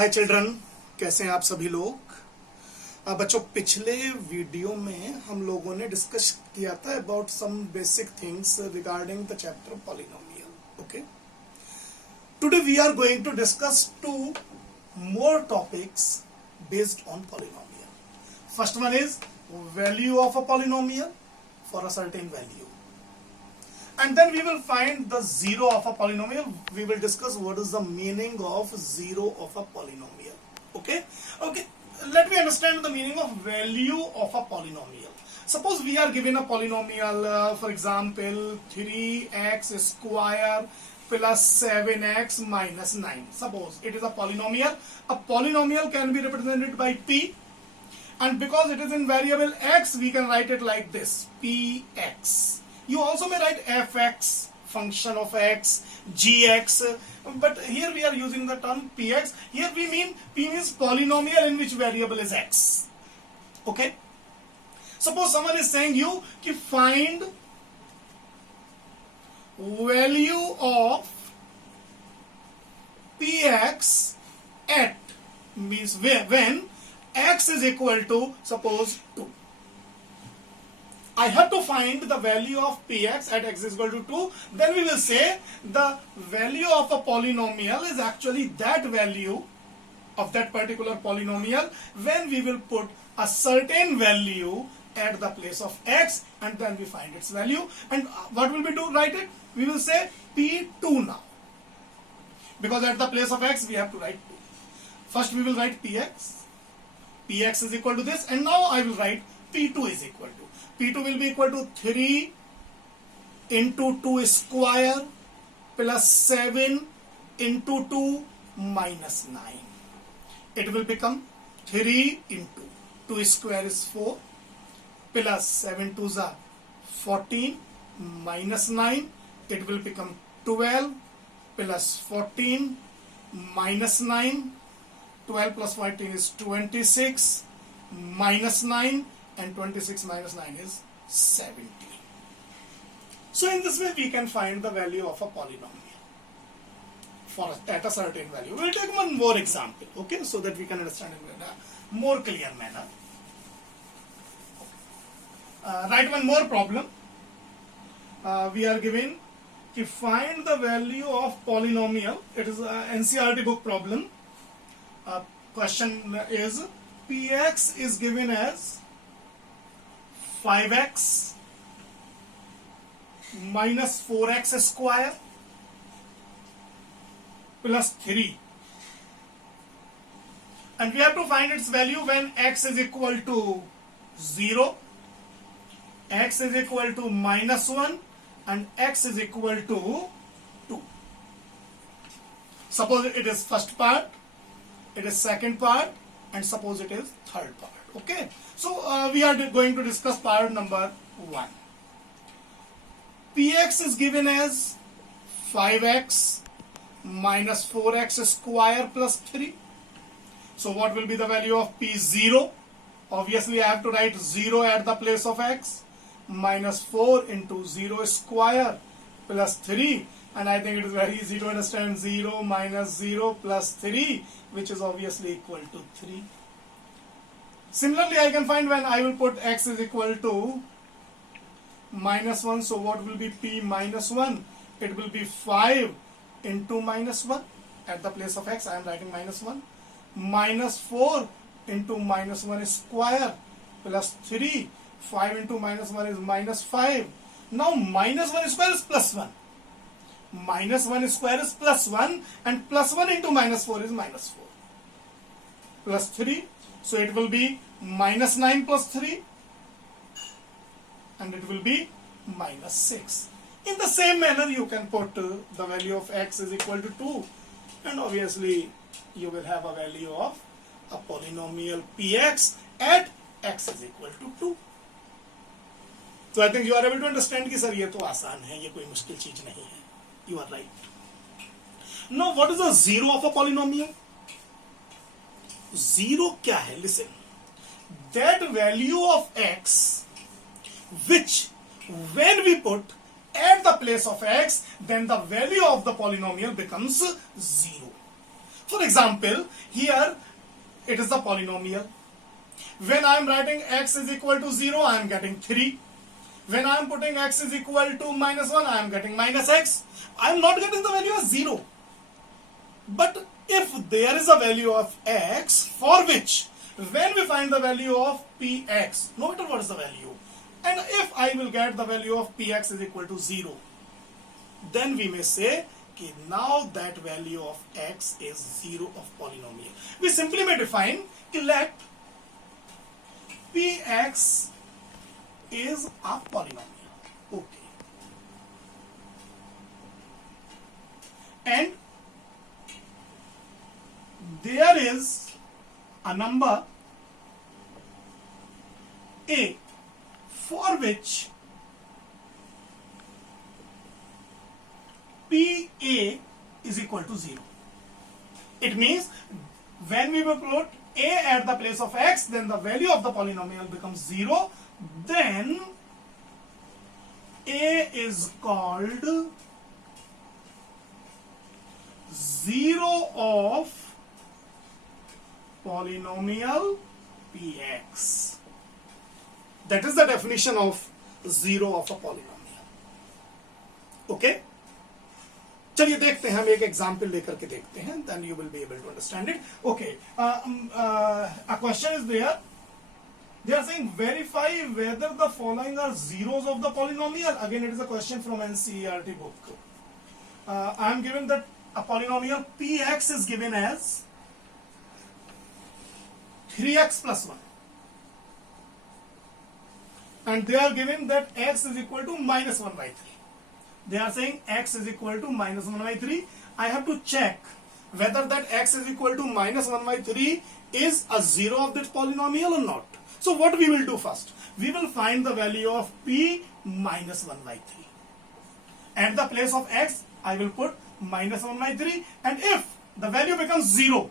हाय children, कैसे हैं आप सभी लोग। बच्चों, पिछले वीडियो में हम लोगों ने डिस्कस किया था about some basic things regarding the chapter polynomial. Okay, today we are going to discuss two more topics based on polynomial. First one is value of a polynomial for a certain value, and then we will find the zero of a polynomial. We will discuss what is the meaning of zero of a polynomial. Okay, let me understand the meaning of value of a polynomial. Suppose we are given a polynomial, for example 3x square plus 7x minus 9. Suppose it is a polynomial. A polynomial can be represented by p, and because it is in variable x, we can write it like this: px. You also may write fx, function of x, gx, but here we are using the term px. Here we mean p means polynomial in which variable is x. Okay, suppose someone is saying you ki find value of px at, means when x is equal to suppose 2. I have to find the value of px at x is equal to 2. Then we will say the value of a polynomial is actually that value of that particular polynomial when we will put a certain value at the place of x, and then we find its value. And what will we do? Write it. We will say p2 now, because at the place of x we have to write 2. First we will write px. Px is equal to this, and now I will write p2 is equal to. P2 will be equal to 3 into 2 square plus 7 into 2 minus 9. It will become 3 into 2 square is 4 plus 7 2s are 14 minus 9. It will become 12 plus 14 minus 9. 12 plus 14 is 26 minus 9. And 26 minus 9 is 70. So in this way we can find the value of a polynomial at a certain value. We will take one more example, okay, so that we can understand it in a more clear manner. Write one more problem. We are given to find the value of polynomial. It is an NCERT book problem. Question is px is given as 5x minus 4x square plus 3, and we have to find its value when x is equal to 0, x is equal to minus 1, and x is equal to 2. Suppose it is first part, it is second part, and suppose it is third part. Okay, so we are going to discuss part number 1. Px is given as 5x minus 4x square plus 3. So what will be the value of p0? Obviously I have to write 0 at the place of x, minus 4 into 0 square plus 3, and I think it is very easy to understand. 0 minus 0 plus 3, which is obviously equal to 3. Similarly, I can find when I will put x is equal to minus 1. So what will be p minus 1? It will be 5 into minus 1. At the place of x, I am writing minus 1. Minus 4 into minus 1 square plus 3. 5 into minus 1 is minus 5. Now minus 1 square is plus 1. Minus 1 square is plus 1, and plus 1 into minus 4 is minus 4. Plus 3. So it will be minus 9 plus 3, and it will be minus 6. In the same manner, you can put the value of x is equal to 2, and obviously you will have a value of a polynomial px at x is equal to 2. So I think you are able to understand कि sir ये तो आसान है, ये कोई मुश्किल चीज नहीं है. You are right. Now what is the zero of a polynomial? Zero क्या है? Listen, that value of x which when we put at the place of x, then the value of the polynomial becomes 0. For example, here it is the polynomial. When I am writing x is equal to 0, I am getting 3. When I am putting x is equal to minus 1, I am getting minus x. I am not getting the value as 0. But if there is a value of x for which, when we find the value of px, no matter what is the value, and if I will get the value of px is equal to 0, then we may say okay, now that value of x is 0 of polynomial. We simply may define let px is a polynomial. Okay. And there is a number a for which PA is equal to 0. It means when we will put a at the place of x, then the value of the polynomial becomes 0. Then a is called 0 of polynomial px. That is the definition of 0 of a polynomial. Okay? चलिए देखते हैं, हम एक example लेकर के देखते हैं, then you will be able to understand it. Okay, a question is there. They are saying verify whether the following are zeros of the polynomial. Again, it is a question from NCERT book. I am given that a polynomial px is given as 3x plus 1. And they are given that x is equal to minus 1 by 3. They are saying x is equal to minus 1 by 3. I have to check whether that x is equal to minus 1 by 3 is a 0 of that polynomial or not. So what we will do first? We will find the value of p minus 1 by 3. At the place of x, I will put minus 1 by 3. And if the value becomes 0,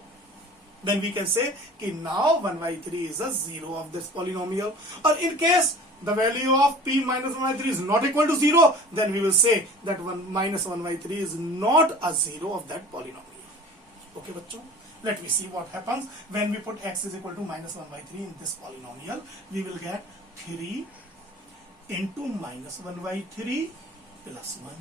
then we can say okay, now 1 by 3 is a 0 of this polynomial. Or in case the value of p minus 1 by 3 is not equal to 0, then we will say that minus 1 by 3 is not a 0 of that polynomial. Okay, bachcho? Let me see what happens when we put x is equal to minus 1 by 3 in this polynomial. We will get 3 into minus 1 by 3 plus 1.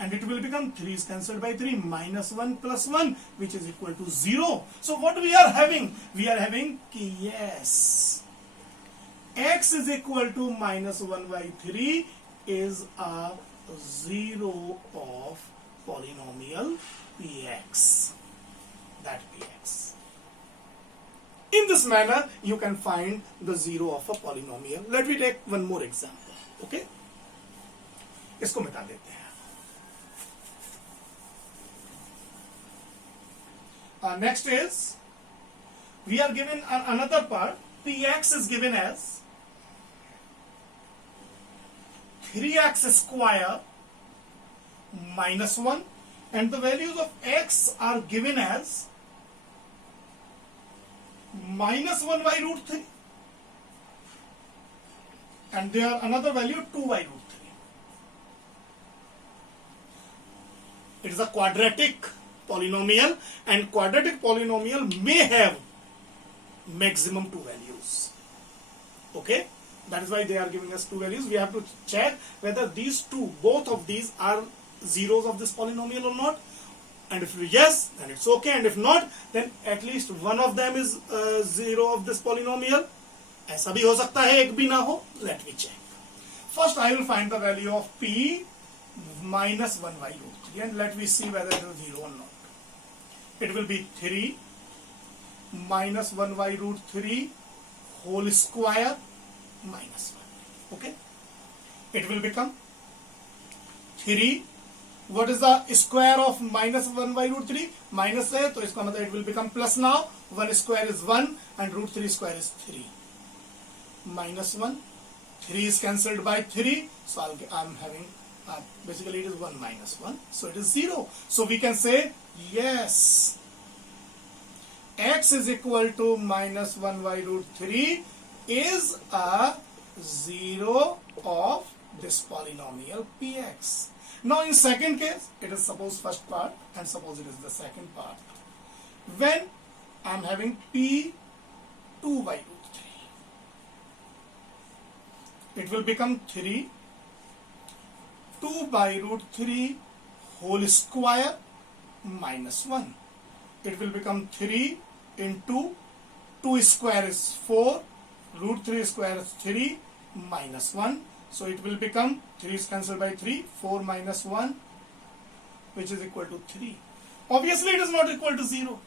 And it will become 3 is cancelled by 3 minus 1 plus 1, which is equal to 0. So what we are having? We are having yes, x is equal to minus 1 by 3 is a 0 of polynomial px. That px. In this manner, you can find the 0 of a polynomial. Let me take one more example. Okay? इसको मिटा देते हैं. Next is, we are given another part. Px is given as 3x square minus 1, and the values of x are given as minus 1 by root 3, and there another value 2 by root 3. It is a quadratic polynomial, and quadratic polynomial may have maximum 2 values. Okay, that is why they are giving us 2 values. We have to check whether these two, both of these are zeros of this polynomial or not, and if yes, then it's okay, and if not, then at least one of them is 0 of this polynomial. ऐसा भी हो सकता है, एक भी ना हो. Let me check. First I will find the value of p minus 1 by root 3, and let me see whether it is 0 or not. It will be 3 minus 1 by root 3 whole square minus 1. Okay? It will become 3. What is the square of minus 1 by root 3? Minus है, तो इसका मतलब it will become plus now. 1 square is 1 and root 3 square is 3. Minus 1. 3 is cancelled by 3. So I'm having, basically it is 1 minus 1. So it is 0. So we can say, yes, x is equal to minus 1 by root 3 is a 0 of this polynomial px. Now in second case, it is suppose first part and suppose it is the second part. when I am having p 2 by root 3. It will become 3 2 by root 3 whole square minus 1. It will become 3 into 2 square is 4, root 3 square is 3 minus 1. So it will become 3 is cancelled by 3, 4 minus 1, which is equal to 3. Obviously it is not equal to 0.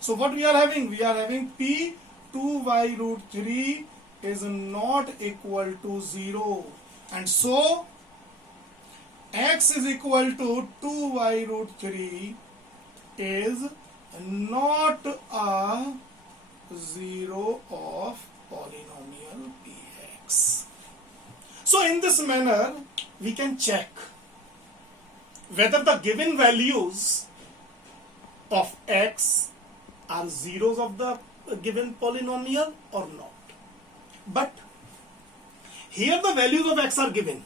So what we are having? We are having p 2 by root 3 is not equal to 0. And so x is equal to 2 by root 3 is not a 0 of polynomial px. So in this manner we can check whether the given values of x are zeros of the given polynomial or not. But here the values of x are given.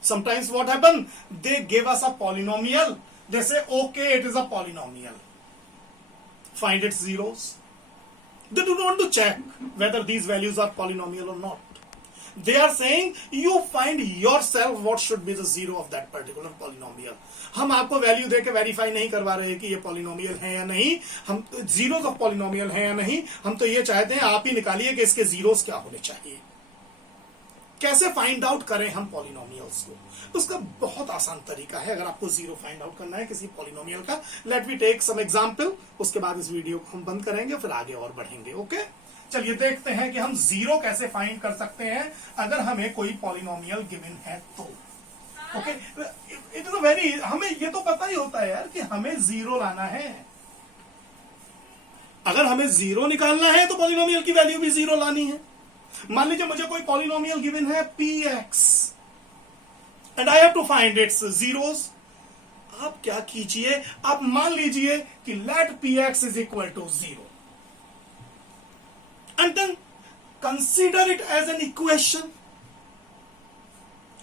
Sometimes what happen? They give us a polynomial. They say, okay, it is a polynomial. Find its zeros. They do not want to check whether these values are polynomial or not. They are saying, you find yourself what should be the zero of that particular polynomial. हम आपको value देके verify नहीं करवा रहे कि ये polynomial है या नहीं, हम जीरोस ऑफ पॉलिनोमियल है या नहीं, हम तो ये चाहते हैं आप ही निकालिए कि इसके जीरोस क्या होने चाहिए. कैसे फाइंड आउट करें हम पॉलिनोमियल्स को? उसका बहुत आसान तरीका है. अगर आपको जीरो फाइंड आउट करना है किसी पॉलिनोमियल का, let me take some example. उसके बाद इस वीडियो को हम बंद करेंगे, फिर आगे और बढ़ेंगे. ओके, चलिए देखते हैं कि हम जीरो कैसे फाइंड कर सकते हैं अगर हमें कोई पॉलिनोमियल गिवन है तो. Okay, it is a very, हमें ये तो पता ही होता है यार कि हमें जीरो लाना है. अगर हमें जीरो निकालना है तो पॉलिनोमियल की वैल्यू भी जीरो लानी है. मान लीजिए मुझे कोई पॉलिनोमियल गिवन है px and I have to find its zeros. आप क्या कीजिए, आप मान लीजिए कि let px is equal to 0 and then consider it as an equation,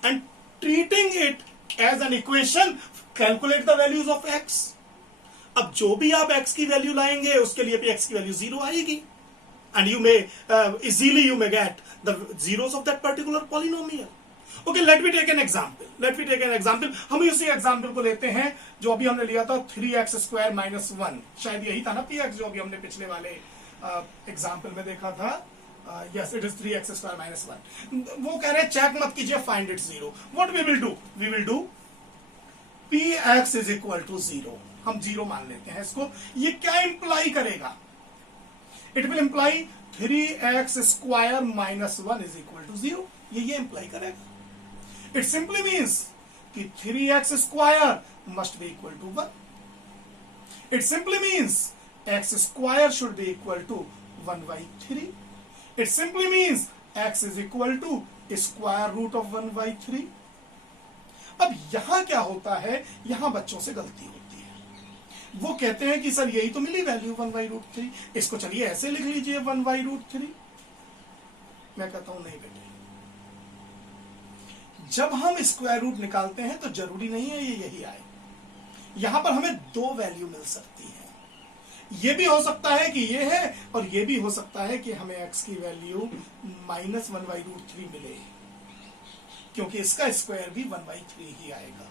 and treating it as an equation calculate the values of x. अब जो भी आप x की वैल्यू लाएंगे उसके लिए भी x की वैल्यू 0 आएगी, and you may easily you may get the zeros of that particular polynomial. Okay, let me take an example. हम इसी एग्जाम्पल को लेते हैं जो अभी हमने लिया था 3x स्क्वायर माइनस 1. शायद यही था ना px जो अभी हमने पिछले वाले एग्जाम्पल में देखा था. Yes, it is 3x square minus 1. वो कह रहे हैं चेक मत कीजिए, find it 0. What we will do px is equal to 0. हम 0 मान लेते हैं इसको. ये क्या इंप्लाई करेगा? It will imply 3x square minus 1 is equal to 0. ये इंप्लाई करेगा. इट सिंपली मीन्स कि 3x square must be equal to 1. It simply means x square should be equal to 1 by 3. It simply means x is equal to square root of 1 by 3. अब यहां क्या होता है, यहां बच्चों से गलती होती है. वो कहते हैं कि सर यही तो मिली वैल्यू 1 by root 3, इसको चलिए ऐसे लिख लीजिए 1 by root 3. मैं कहता हूं नहीं बेटे, जब हम स्क्वायर रूट निकालते हैं तो जरूरी नहीं है ये यही आए. यहां पर हमें दो वैल्यू मिल सकती है. ये भी हो सकता है कि ये है, और ये भी हो सकता है कि हमें x की वैल्यू माइनस 1 by root 3 मिले, क्योंकि इसका स्क्वायर भी 1 by 3 ही आएगा.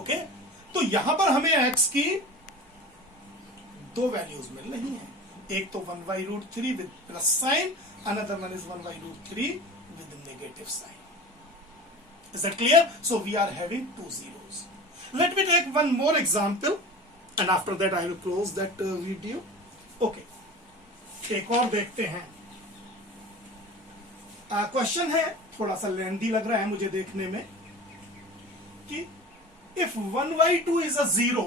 ओके, तो यहां पर हमें x की दो वैल्यूज मिल रही हैं. एक तो 1 by root 3 with plus sign, another one is 1 by root 3 with negative sign. Is that clear? So we are having two zeros. Let me take one more example. And after that I will close that video. Okay, एक और देखते हैं. Question है, थोड़ा सा लेंदी लग रहा है मुझे देखने में, कि if 1 by 2 is a 0,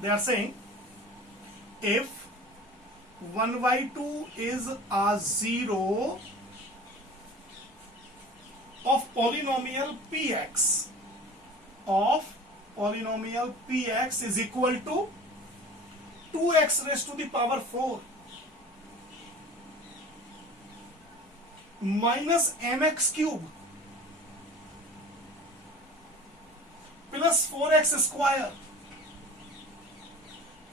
they are saying if 1 by 2 is a 0 of polynomial px is equal to 2x raised to the power 4 minus mx cube plus 4x square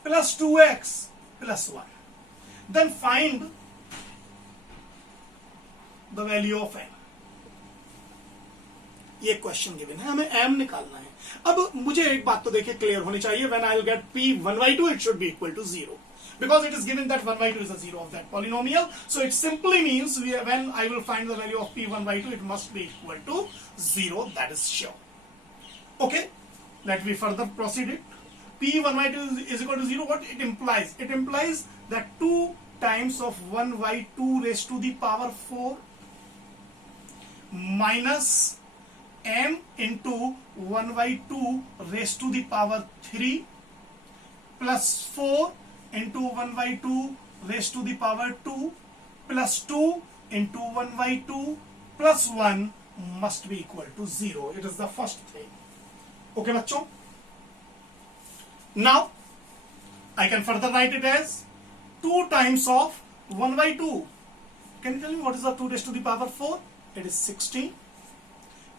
plus 2x plus 1. Then find the value of m. ये question given है, हमें m निकालना है. अब मुझे एक बात तो देखिए क्लियर होनी चाहिए. When I'll get p 1/2, it should be equal to 0. Because it is given that 1/2 is a 0 of that polynomial. So it simply means when I will find the value of p 1/2, it must be equal to 0. That is sure. Okay, let me further proceed it. P 1/2 is equal to 0. What it implies? It implies that 2 times of 1/2 raised to the power 4 minus m into 1/2 raised to the power 3 plus 4 into 1/2 raised to the power 2 plus 2 into 1/2 plus 1 must be equal to 0. It is the first thing. Okay, बच्चों? Now, I can further write it as 2 times of 1/2. Can you tell me what is the 2 raised to the power 4? It is 16.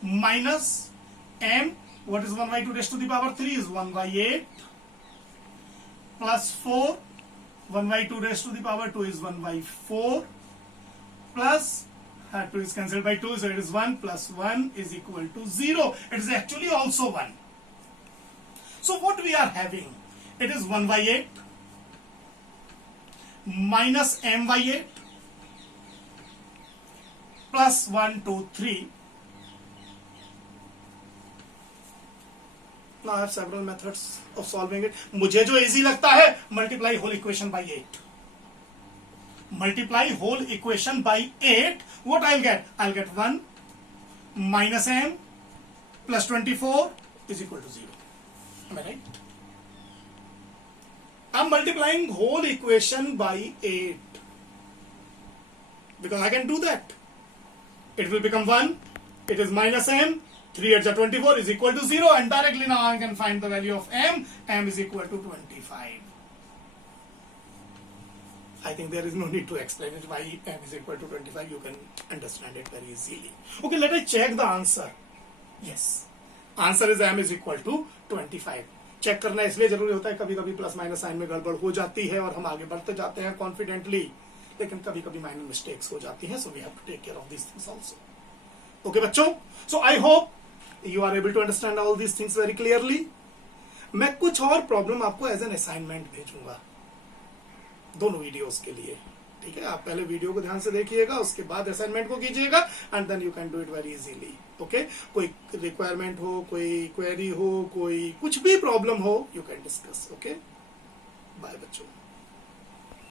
Minus m, what is 1/2 raised to the power 3 is 1/8. Plus 4, 1/2 raised to the power 2 is 1/4. Plus, 2 is cancelled by 2, so it is 1 plus 1 is equal to 0. It is actually also 1. So what we are having, it is 1/8 minus m/8 plus 1, 2, 3. Now I have several methods of solving it. मुझे जो easy लगता है, multiply whole equation by 8. Multiply whole equation by 8. What I'll get? I'll get 1 minus m plus 24 is equal to 0. Am I right? I'm multiplying whole equation by 8 because I can do that. It will become 1. It is minus m. 3 8 24 is equal to 0, and directly now I can find the value of m. M is equal to 25. I think there is no need to explain it why m is equal to 25. You can understand it very easily. Okay, let us check the answer. Yes, answer is m is equal to 25. Check करना इसलिए जरूरी होता है, कभी कभी plus minus sign में गड़बड़ हो जाती है और हम आगे बढ़ते जाते हैं कॉन्फिडेंटली, लेकिन कभी कभी माइनर मिस्टेक्स हो जाती हैं. So we have to take care of this things also. Okay बच्चों, so I hope you are able to understand all these things very clearly. मैं कुछ और प्रॉब्लम आपको एज एन असाइनमेंट भेजूंगा दोनों वीडियोस के लिए. ठीक है, आप पहले वीडियो को ध्यान से देखिएगा, उसके बाद असाइनमेंट को कीजिएगा, and then you can do it very easily. Okay, कोई रिक्वायरमेंट हो, कोई क्वेरी हो, कोई कुछ भी प्रॉब्लम हो, you can discuss. Okay, bye बच्चों.